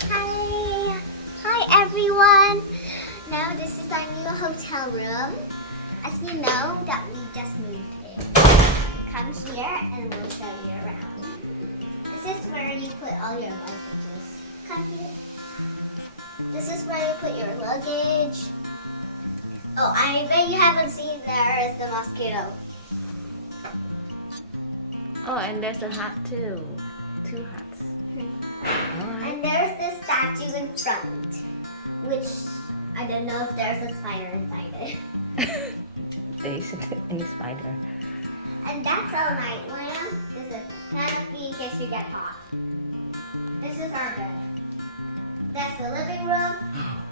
Hi everyone! Now this is our new hotel room. As you know that we just moved in. Come here and we'll show you around. This is where you put all your luggages. Come here. This is where you put your luggage. Oh, I bet you haven't seen there is the mosquito. Oh, and there's a hat too. 2 hats. And there's this statue in front, which I don't know if there's a spider inside it. They spider. And that's our night lamp. This is canopy in case you get hot. This is our bed. That's the living room.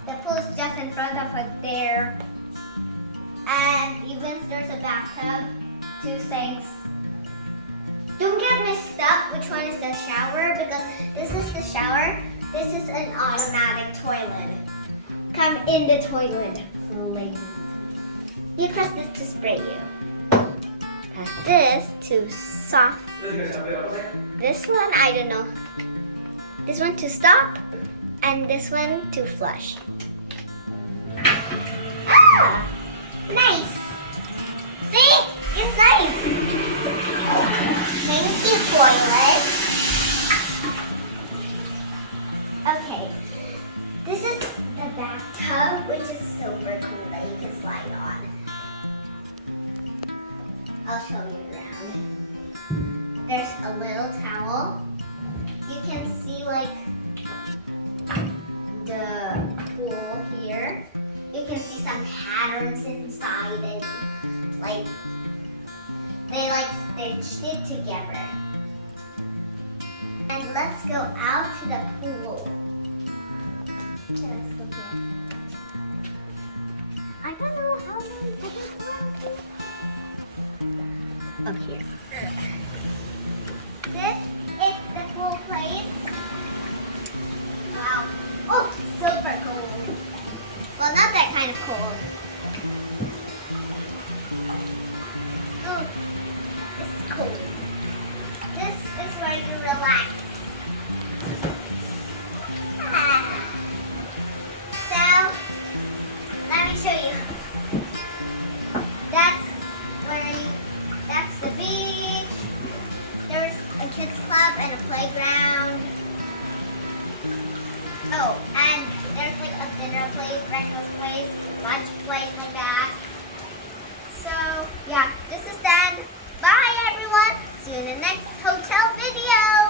The pool is just in front of us there. And even there's a bathtub, 2 sinks. Don't get mixed up which one is the shower because this is the shower. This is an automatic toilet. Come in the toilet, ladies. You press this to spray you. Press this to stop. This one, I don't know. This one to stop, and this one to flush. Ah! Nice! See? It's nice! Thank you, toilet. Okay. This is the bathtub, which is super cool that you can slide on. I'll show you around. There's a little towel. You can see like the pool here. You can see some patterns inside and like they like stitched it together. And let's go out to the pool. Okay, let's go here. I don't know how many I can go out here. Up here. This is the pool place. Wow. Oh, super cold. Well, not that kind of cold. Oh, this is cool. This is where you relax. So, let me show you. That's the beach. There's a kids club and a playground. Oh, and there's like a dinner place, breakfast place, lunch place like that. So, yeah, this is done. Bye, everyone. See you in the next hotel video.